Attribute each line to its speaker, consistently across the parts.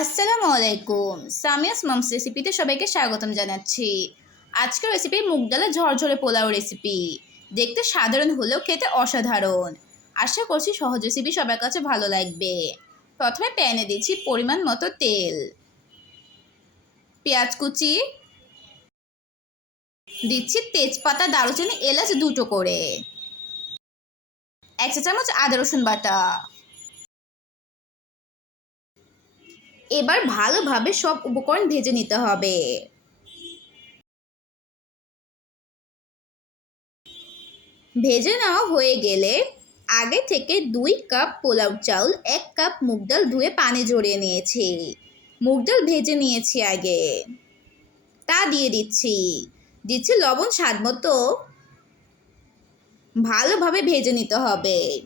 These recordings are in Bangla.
Speaker 1: আসসালামু আলাইকুম। সামিয়াস মামস রেসিপিতে সবাইকে স্বাগতম জানাচ্ছি। আজকের রেসিপি মুগ ডালের ঝরঝরে পোলাও রেসিপি দেখতে সাধারণ হলেও খেতে অসাধারণ। আশা করছি সহজ রেসিপি সবার কাছে ভালো লাগবে। প্রথমে প্যানে দিচ্ছি পরিমাণ মতো তেল। পেঁয়াজ কুচি। দিচ্ছি তেজপাতা, দারুচিনি, এলাচ দুটো করে। এক চা চামচ আদা রসুন বাটা। এবার ভালোভাবে সব উপকরণ ভেজে নিতে হবে। ভেজে নেওয়া হয়ে গেলে আগে থেকে দুই কাপ পোলাও চাউল, এক কাপ মুগ ডাল ধুয়ে পানি ঝরিয়ে নিয়েছি। মুগ ডাল ভেজে নিয়েছি আগে। তা দিয়ে দিচ্ছি। দিচ্ছি লবণ স্বাদ মতো। ভালোভাবে ভেজে নিতে হবে।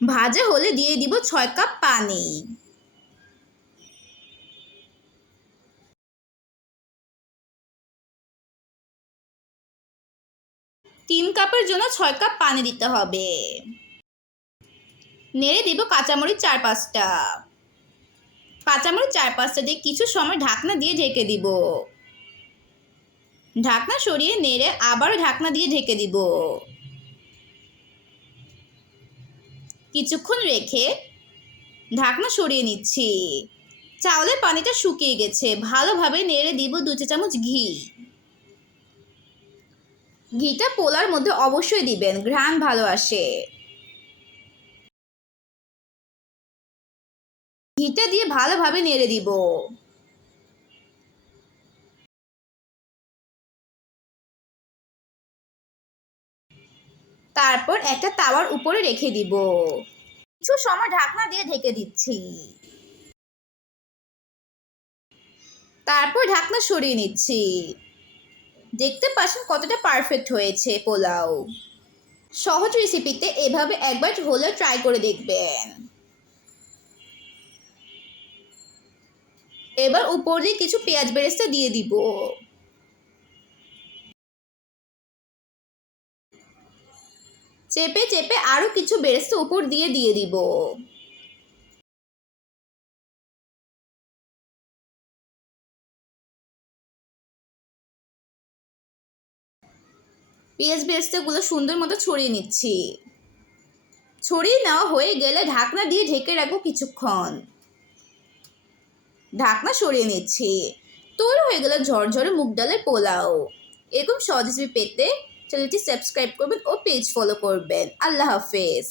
Speaker 1: ভাজা হলে দিয়ে দিব ছয় কাপ পানি। তিন কাপের জন্য ছয় কাপ পানি দিতে হবে। নেড়ে দিব কাঁচামরিচ চার পাঁচটা কাঁচামরিচ চার পাঁচটা দিয়ে কিছু সময় ঢাকনা দিয়ে ঢেকে দিব। ঢাকনা সরিয়ে নেড়ে আবার ঢাকনা দিয়ে ঢেকে দিব। কিছুক্ষণ রেখে ঢাকনা সরিয়ে নিচ্ছি। চাউলের পানিটা শুকিয়ে গেছে। ভালোভাবে নেড়ে দিব দু চা চামচ ঘি। ঘিটা পোলার মধ্যে অবশ্যই দিবেন। ঘ্রাণ ভালো আসে। ঘিটা দিয়ে ভালোভাবে নেড়ে দিব। তারপর একটা তাওয়ার উপরে রেখে দিব। কিছু সময় ঢাকনা দিয়ে ঢেকে দিচ্ছি। তারপর ঢাকনা সরিয়ে নিচ্ছি। দেখতে পাচ্ছেন কতটা পারফেক্ট হয়েছে পোলাও। সহজ রেসিপিতে এভাবে একবার হলেও ট্রাই করে দেখবেন। এবার উপর দিয়ে কিছু পেঁয়াজ বেরেস্তা দিয়ে দিব। চেপে চেপে আরও কিছু বেরেস্তা উপর দিয়ে দিয়ে দিব। পেঁয়াজ বেরেস্তাগুলো সুন্দর মতো ছড়িয়ে নিচ্ছি। ছড়িয়ে নেওয়া হয়ে গেলে ঢাকনা দিয়ে ঢেকে রাখব কিছুক্ষণ। ঢাকনা সরিয়ে নিচ্ছি। তৈরি হয়ে গেল ঝরঝরে মুগ ডালের পোলাও। এরকম সহজ পেতে চ্যানেলটি সাবস্ক্রাইব করবেন ও পেজ ফলো করবেন। আল্লাহ হাফেজ।